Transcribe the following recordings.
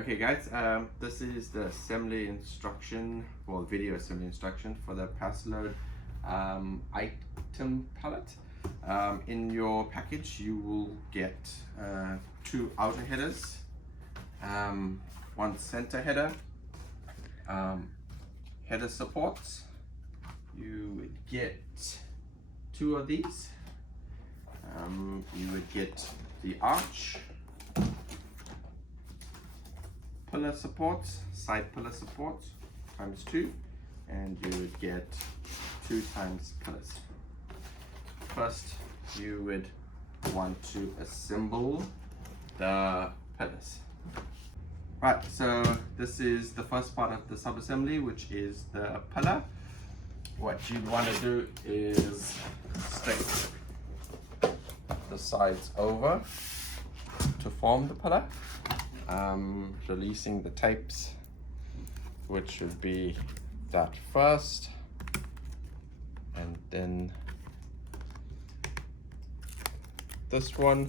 Okay guys, this is the assembly instruction, well video assembly instruction for the Paslode item pallet. In your package you will get two outer headers, one center header, header supports. You would get two of these. You would get the arch, pillar supports, side pillar supports times 2, and you would get 2 times pillars. First you would want to assemble the pillars. Right, so this is the first part of the sub-assembly, which is the pillar. What you want to do is stick the sides over to form the pillar, releasing the tapes, which should be that first, and then this one.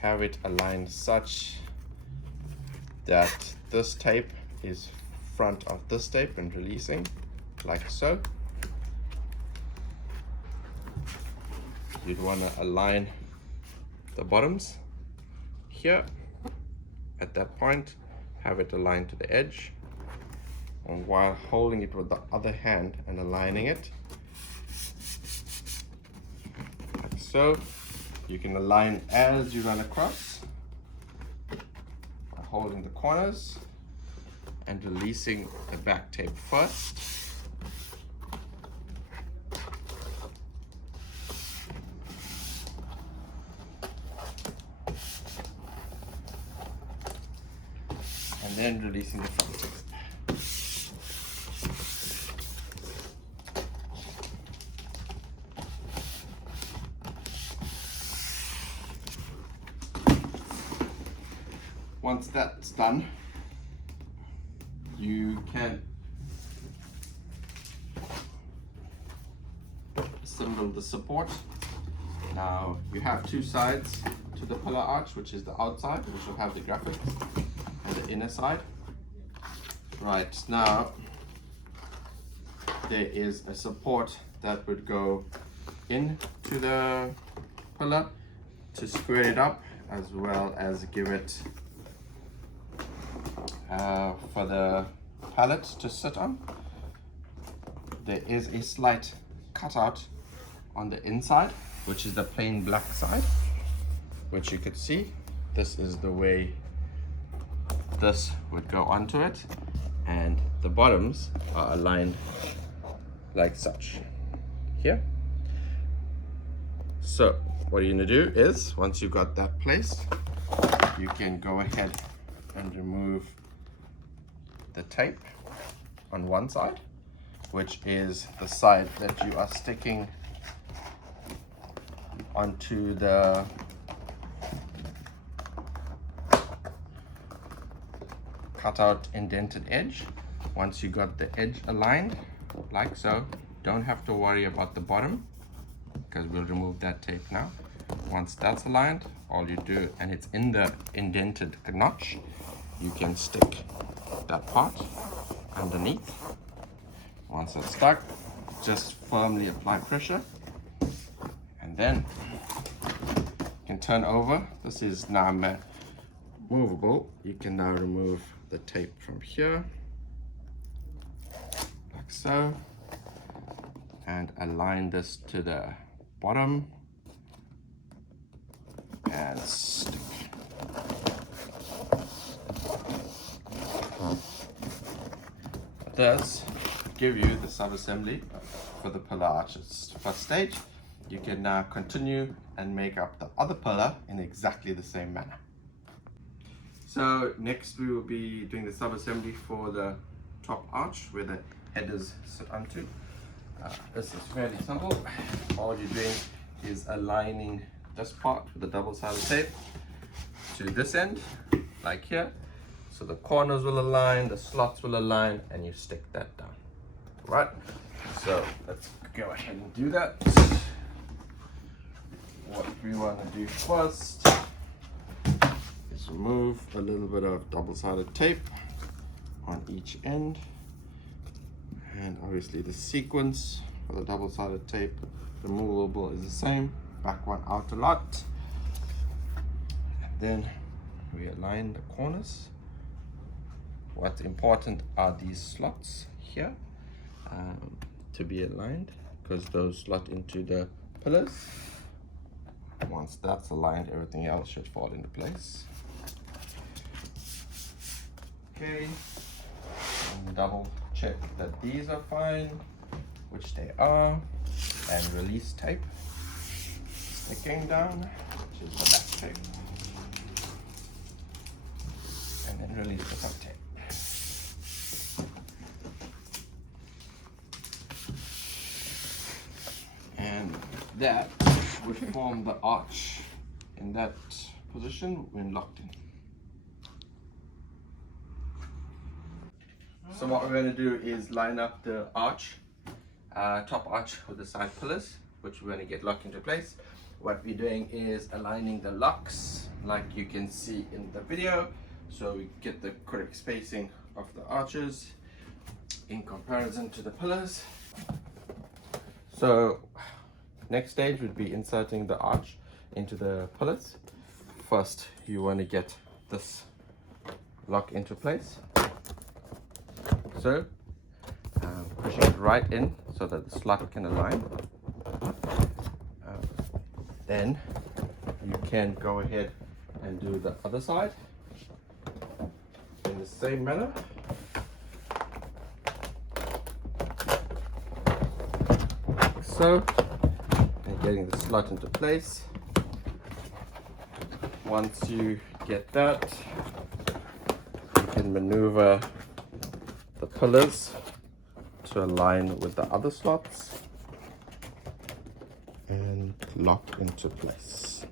Have it aligned such that this tape is front of this tape and releasing like so. You'd want to align the bottoms here at that point, have it aligned to the edge, and while holding it with the other hand and aligning it like so, you can align as you run across by holding the corners and releasing the back tape first. And then releasing the front tape. Once that's done, you can assemble the support. Now you have 2 sides to the pillar arch, which is the outside, which will have the graphics, and the inner side. Right, now there is a support that would go into the pillar to square it up, as well as give it for the pallet to sit on. There is a slight cutout on the inside, which is the plain black side, which you could see. This is the way this would go onto it, and the bottoms are aligned like such here. So what you're going to do is, once you've got that placed, you can go ahead and remove the tape on one side, which is the side that you are sticking onto the cutout indented edge. Once you got the edge aligned like so, don't have to worry about the bottom, because we'll remove that tape now. Once that's aligned, all you do, and it's in the indented notch, you can stick that part underneath. Once it's stuck, just firmly apply pressure, and then you can turn over. This is now movable. You can now remove the tape from here like so, and align this to the bottom and stick. It does give you the sub-assembly for the pillar arches. First stage, you can now continue and make up the other pillar in exactly the same manner. So next we will be doing the sub-assembly for the top arch, where the headers sit onto. This is fairly simple. All you're doing is aligning this part with the double-sided tape to this end, like here. So the corners will align, the slots will align, and you stick that down. Right, so let's go ahead and do that. What we want to do first remove a little bit of double-sided tape on each end, and obviously the sequence for the double-sided tape removable is the same. Back one out a lot, and then we align the corners. What's important are these slots here to be aligned, because those slot into the pillars. Once that's aligned, everything else should fall into place. Okay, and double check that these are fine, which they are, and release tape sticking down, which is the back tape, and then release the front tape. And that would form the arch in that position when locked in. So what we're going to do is line up the arch, top arch with the side pillars, which we're going to get locked into place. What we're doing is aligning the locks like you can see in the video, so we get the correct spacing of the arches in comparison to the pillars. So next stage would be inserting the arch into the pillars. First, you want to get this lock into place. So pushing it right in so that the slot can align. Then you can go ahead and do the other side in the same manner. Like so, and getting the slot into place. Once you get that, you can maneuver the pillars to align with the other slots and lock into place.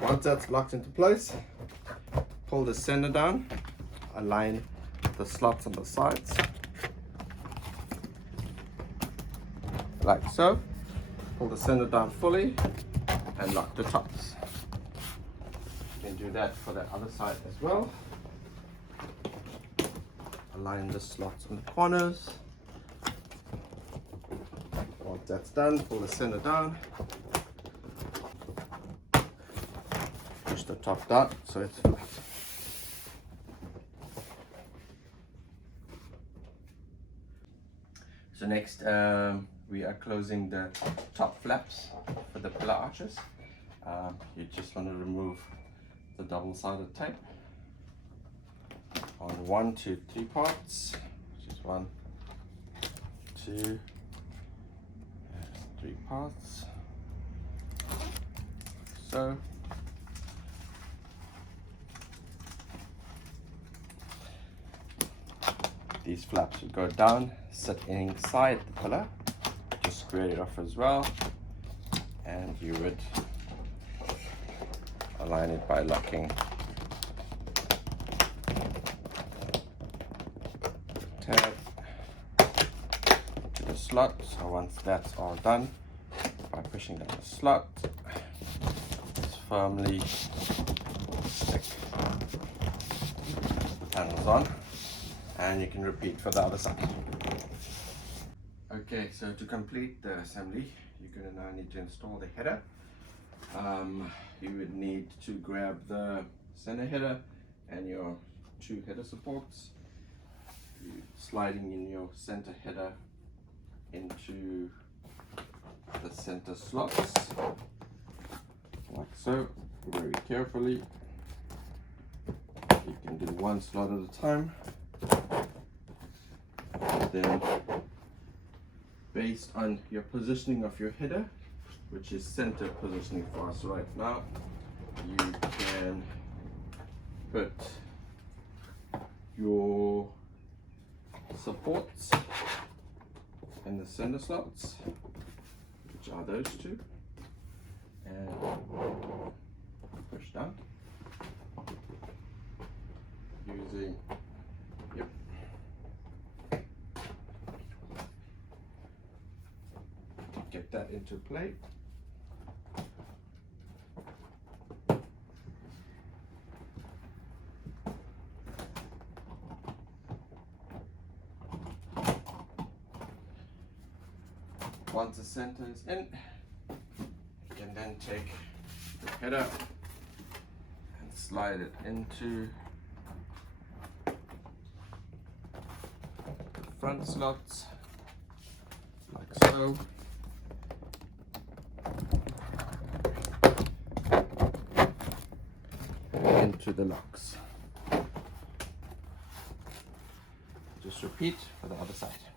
Once that's locked into place, pull the center down, align the slots on the sides like so. Pull the center down fully and lock the tops. You can do that for the other side as well. Align the slots on the corners. Once that's done, pull the center down. Push the top down so it's flat. So next we are closing the top flaps for the pillar arches. You just want to remove the double-sided tape on 1, 2, 3 parts, which is 1, 2, 3 parts. So these flaps will go down, sit inside the pillar, just square it off as well, and you would align it by locking tab to the slot. So once that's all done, by pushing down the slot, it's firmly stick the panels on, and you can repeat for the other side. Okay, so to complete the assembly, you're going to now need to install the header. You would need to grab the center header and your 2 header supports. You're sliding in your center header into the center slots, like so, very carefully. You can do 1 slot at a time. And then, based on your positioning of your header, which is center positioning for us right now, you can put your supports in the center slots, which are those 2, and push down using get that into play. Once the center is in, you can then take the header and slide it into the front slots like so. Into the locks. Just repeat for the other side.